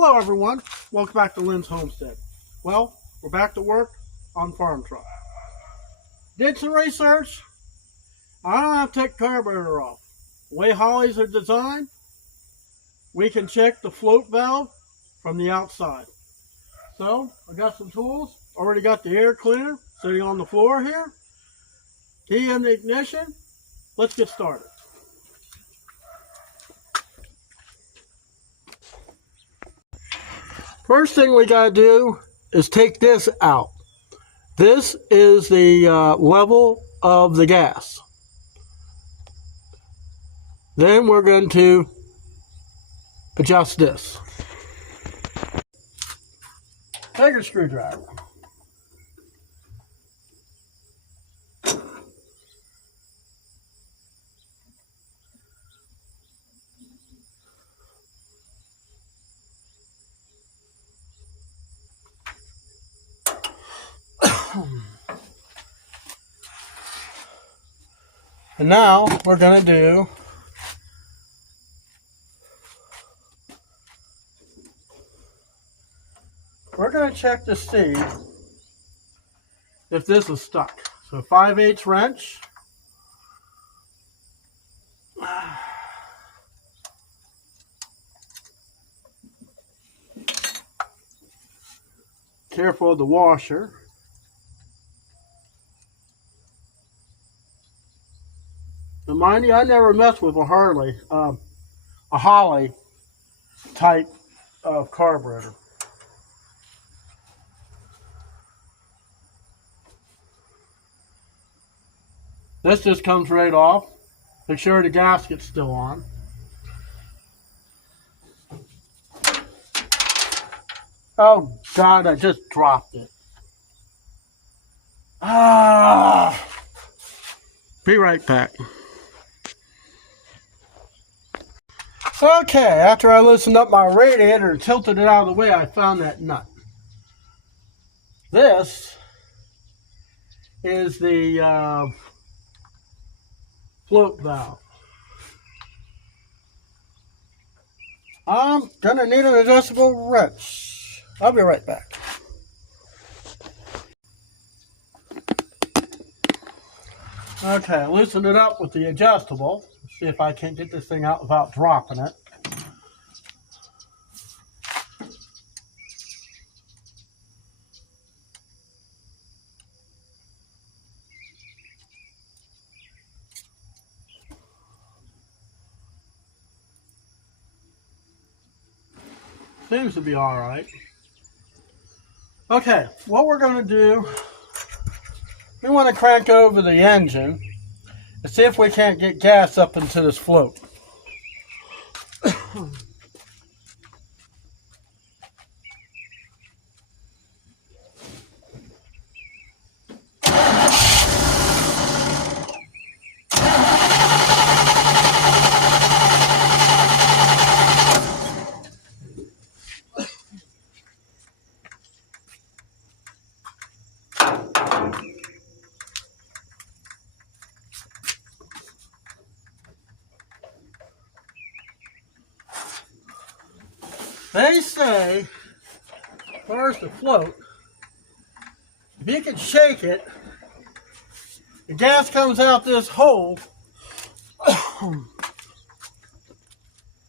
Hello everyone, welcome back to Lynn's Homestead. Well, we're back to work on farm truck. Did some research. I don't have to take the carburetor off. The way hollies are designed, we can check the float valve from the outside. So, I got some tools, already got the air cleaner sitting on the floor here. Key in the ignition, let's get started. First thing we got to do is take this out. This is the level of the gas. Then we're going to adjust this. Take a screwdriver. And now we're going to check to see if this is stuck. So 5/8 wrench. Careful of the washer. And mind you, I never messed with a holley type of carburetor. This just comes right off. Make sure the gasket's still on. Oh God, I just dropped it. Be right back. Okay, after I loosened up my radiator and tilted it out of the way, I found that nut. This is the float valve. I'm gonna need an adjustable wrench. I'll be right back. Okay, I loosened it up with the adjustable. See if I can't get this thing out without dropping it. Seems to be all right. Okay, what we're going to do, we want to crank over the engine and see if we can't get gas up into this float. They say, as far as the float, if you can shake it, the gas comes out this hole,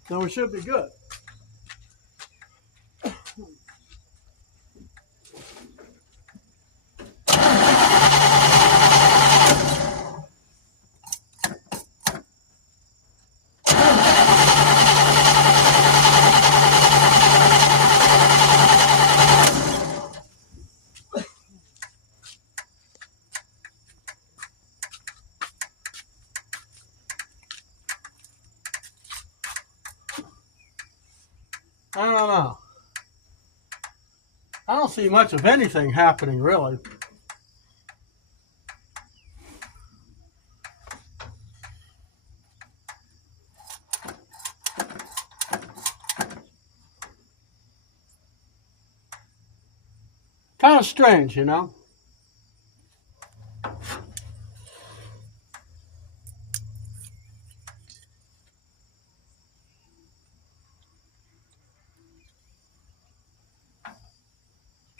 so it should be good. I don't know. I don't see much of anything happening, really. Kind of strange, you know?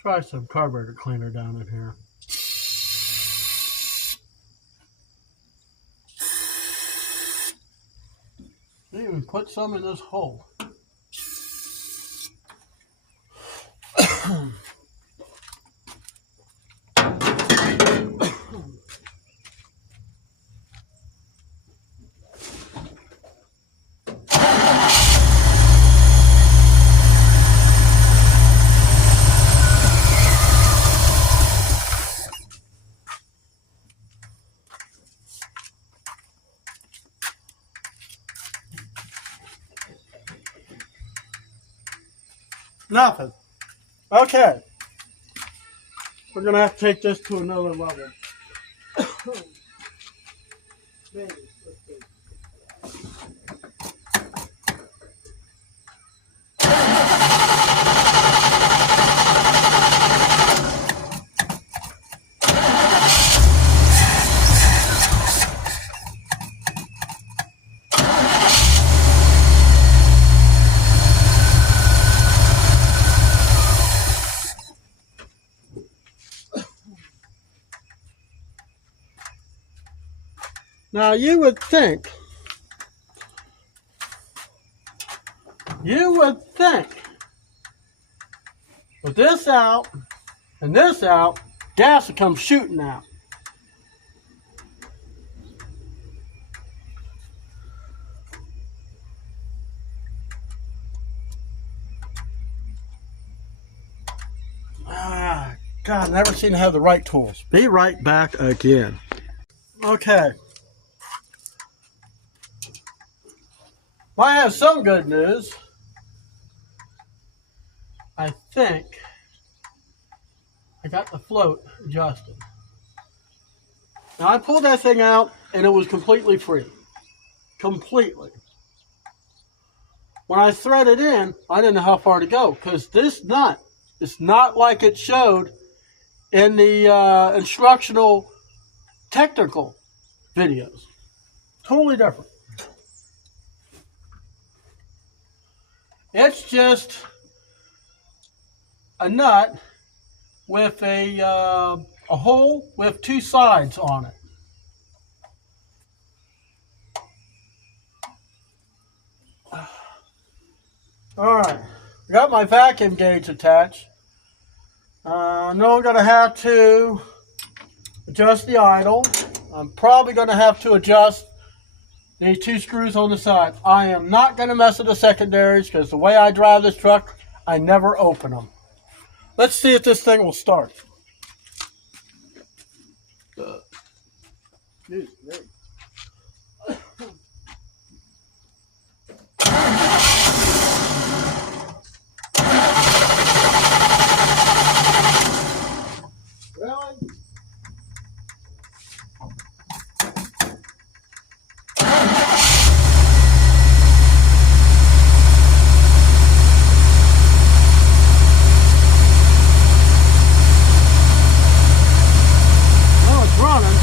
Try some carburetor cleaner down in here. Even put some in this hole. Nothing. Okay. We're going to have to take this to another level. Maybe. Let's see. Now you would think with this out and this out, gas will come shooting out. God, I never seem to have the right tools. Be right back again. Okay. Well, I have some good news. I think I got the float adjusted. Now I pulled that thing out and it was completely free. Completely. When I threaded in, I didn't know how far to go because this nut is not like it showed in the instructional technical videos. Totally different. It's just a nut with a hole with two sides on it. All right, I got my vacuum gauge attached. I know I'm going to have to adjust the idle. I'm probably going to have to adjust the two screws on the side. I am not going to mess with the secondaries because the way I drive this truck, I never open them. Let's see if this thing will start. Really? Well, it's running.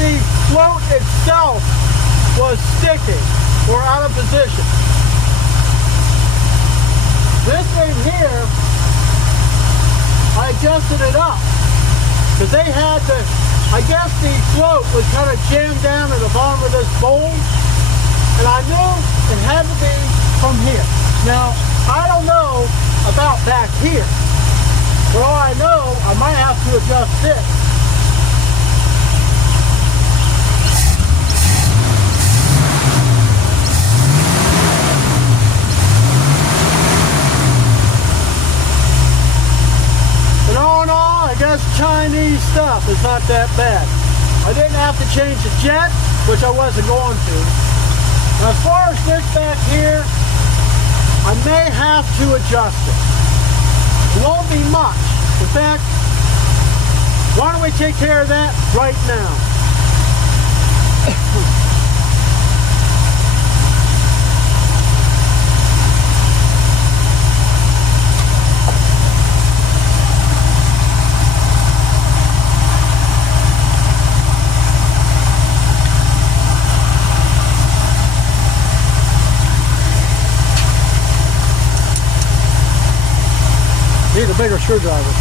the float itself was sticking or out of position. This thing here, I adjusted it up because they had the, I guess the float was kind of jammed down at the bottom of this bowl, and I knew it had to be from here. Now, I don't know about back here. For all I know, I might have to adjust this. But all in all, I guess Chinese stuff is not that bad. I didn't have to change the jet, which I wasn't going to. Now, as far as this back here, I may have to adjust it. It won't be much. In fact, why don't we take care of that right now? Need a bigger screwdriver.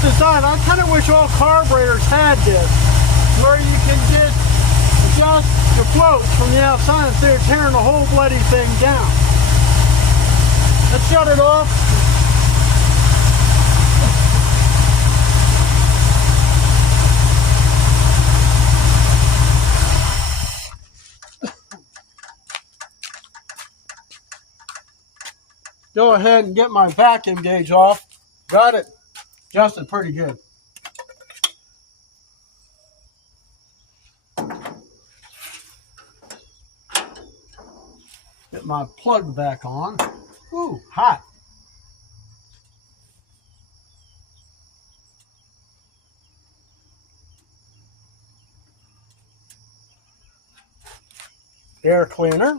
Design. I kind of wish all carburetors had this, where you can just adjust the floats from the outside instead of tearing the whole bloody thing down. Let's shut it off. Go ahead and get my vacuum gauge off. Got it adjusted pretty good. Get my plug back on. Ooh, hot. Air cleaner.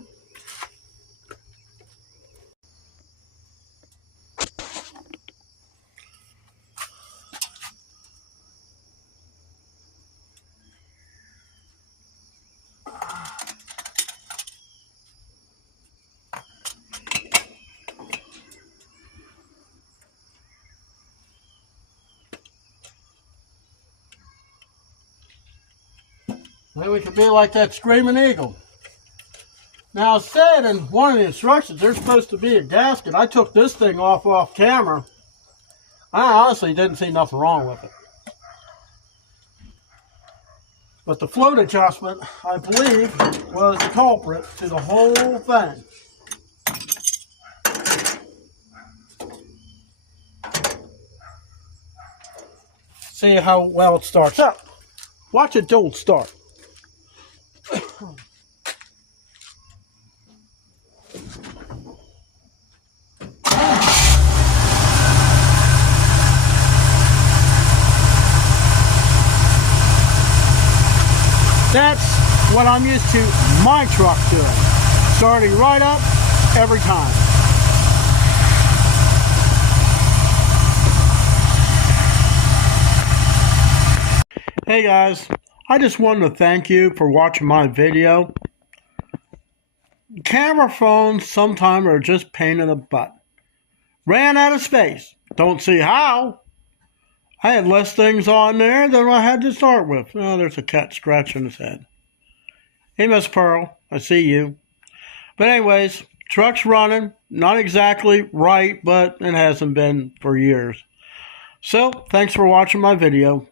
Then we could be like that screaming eagle. Now, it said in one of the instructions there's supposed to be a gasket. I took this thing off camera. I honestly didn't see nothing wrong with it. But the float adjustment, I believe, was the culprit to the whole thing. See how well it starts up. Watch it don't start. That's what I'm used to my truck doing. Starting right up every time. Hey guys, I just wanted to thank you for watching my video. Camera phones sometimes are just pain in the butt. Ran out of space. Don't see how. I had less things on there than I had to start with. Oh, there's a cat scratching his head. Hey, Miss Pearl, I see you. But anyways, truck's running. Not exactly right, but it hasn't been for years. So, thanks for watching my video.